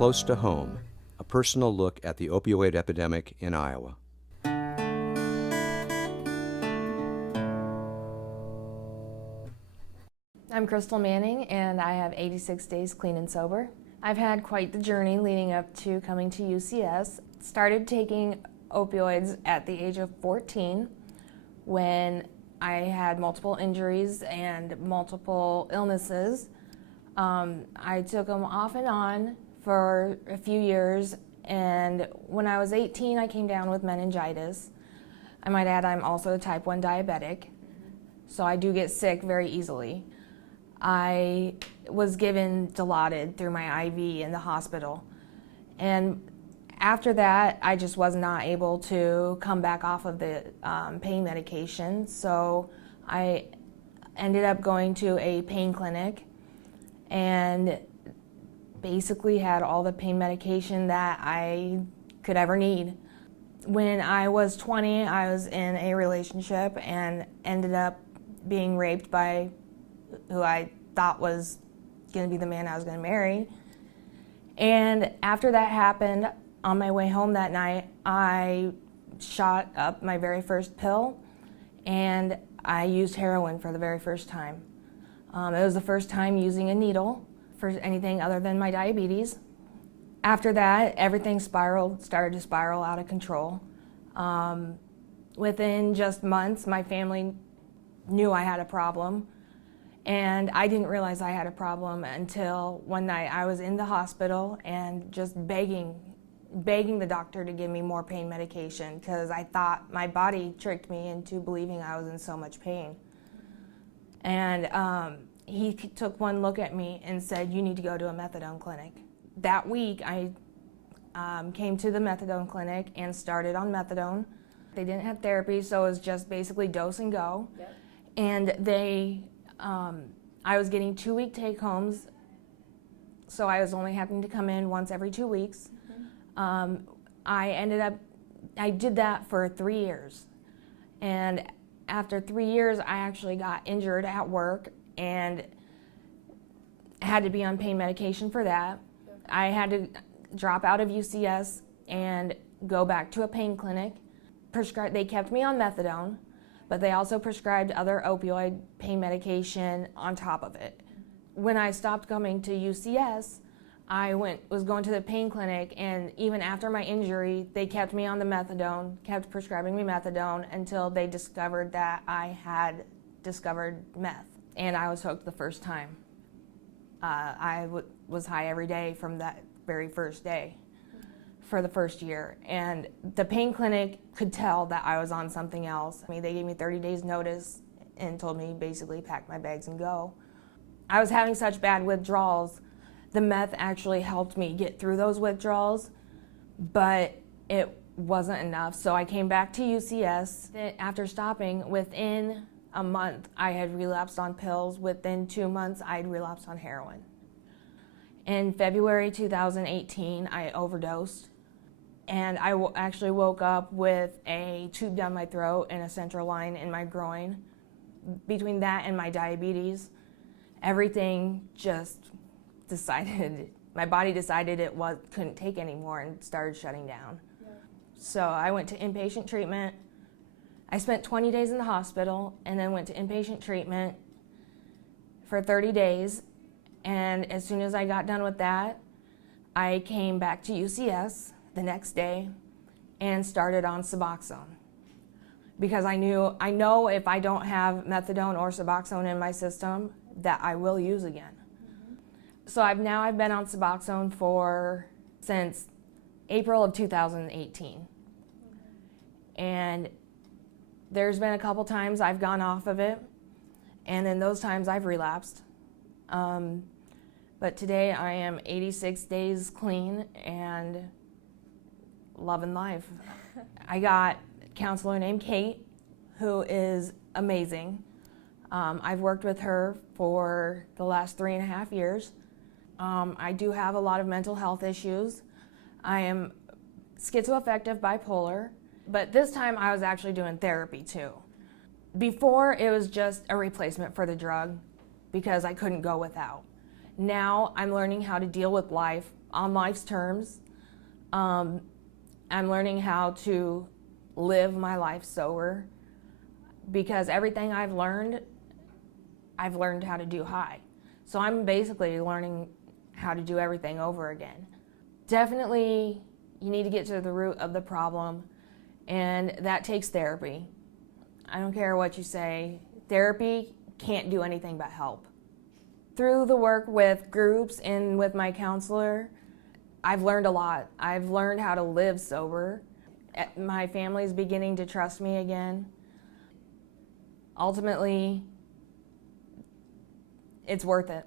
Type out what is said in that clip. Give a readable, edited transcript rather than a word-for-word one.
Close to Home, a personal look at the opioid epidemic in Iowa. I'm Crystal Manning, and I have 86 days clean and sober. I've had quite the journey leading up to coming to UCS. Started taking opioids at the age of 14 when I had multiple injuries and multiple illnesses. I took them off and on for a few years, and when I was 18, I came down with meningitis. I might add I'm also a type 1 diabetic, so I do get sick very easily. I was given Dilaudid through my IV in the hospital, and after that, I just was not able to come back off of the pain medication, so I ended up going to a pain clinic and basically had all the pain medication that I could ever need. When I was 20, I was in a relationship and ended up being raped by who I thought was going to be the man I was going to marry. And after that happened, on my way home that night, I shot up my very first pill, and I used heroin for the very first time. It was the first time using a needle for anything other than my diabetes. After that, everything started to spiral out of control. Within just months, my family knew I had a problem, and I didn't realize I had a problem until one night I was in the hospital and just begging the doctor to give me more pain medication because I thought my body tricked me into believing I was in so much pain. And he took one look at me and said, "You need to go to a methadone clinic." That week, I came to the methadone clinic and started on methadone. They didn't have therapy, so it was just basically dose and go. Yep. And I was getting 2-week take-homes, so I was only having to come in once every 2 weeks. I did that for 3 years. And after 3 years, I actually got injured at work and had to be on pain medication for that. I had to drop out of UCS and go back to a pain clinic. They kept me on methadone, but they also prescribed other opioid pain medication on top of it. When I stopped coming to UCS, I was going to the pain clinic, and even after my injury, they kept me on the methadone, kept prescribing me methadone until they discovered that I had discovered meth, and I was hooked the first time. I was high every day from that very first day for the first year, and the pain clinic could tell that I was on something else. I mean, they gave me 30 days notice and told me basically pack my bags and go. I was having such bad withdrawals. The meth actually helped me get through those withdrawals, but it wasn't enough. So I came back to UCS. After stopping, within a month, I had relapsed on pills. Within 2 months, I had relapsed on heroin. In February 2018, I overdosed, and I actually woke up with a tube down my throat and a central line in my groin. Between that and my diabetes, everything just my body decided it couldn't take anymore and started shutting down. Yeah. So I went to inpatient treatment. I spent 20 days in the hospital and then went to inpatient treatment for 30 days. And as soon as I got done with that, I came back to UCS the next day and started on Suboxone. Because I know if I don't have methadone or Suboxone in my system, that I will use again. So I've been on Suboxone since April of 2018. And there's been a couple times I've gone off of it, and then those times I've relapsed. But today I am 86 days clean and loving life. I got a counselor named Kate, who is amazing. I've worked with her for the last 3.5 years. I do have a lot of mental health issues. I am schizoaffective bipolar, but this time I was actually doing therapy too. Before, it was just a replacement for the drug because I couldn't go without. Now I'm learning how to deal with life on life's terms. I'm learning how to live my life sober, because everything I've learned how to do high. So I'm basically learning how to do everything over again. Definitely, you need to get to the root of the problem, and that takes therapy. I don't care what you say, therapy can't do anything but help. Through the work with groups and with my counselor, I've learned a lot. I've learned how to live sober. My family's beginning to trust me again. Ultimately, it's worth it.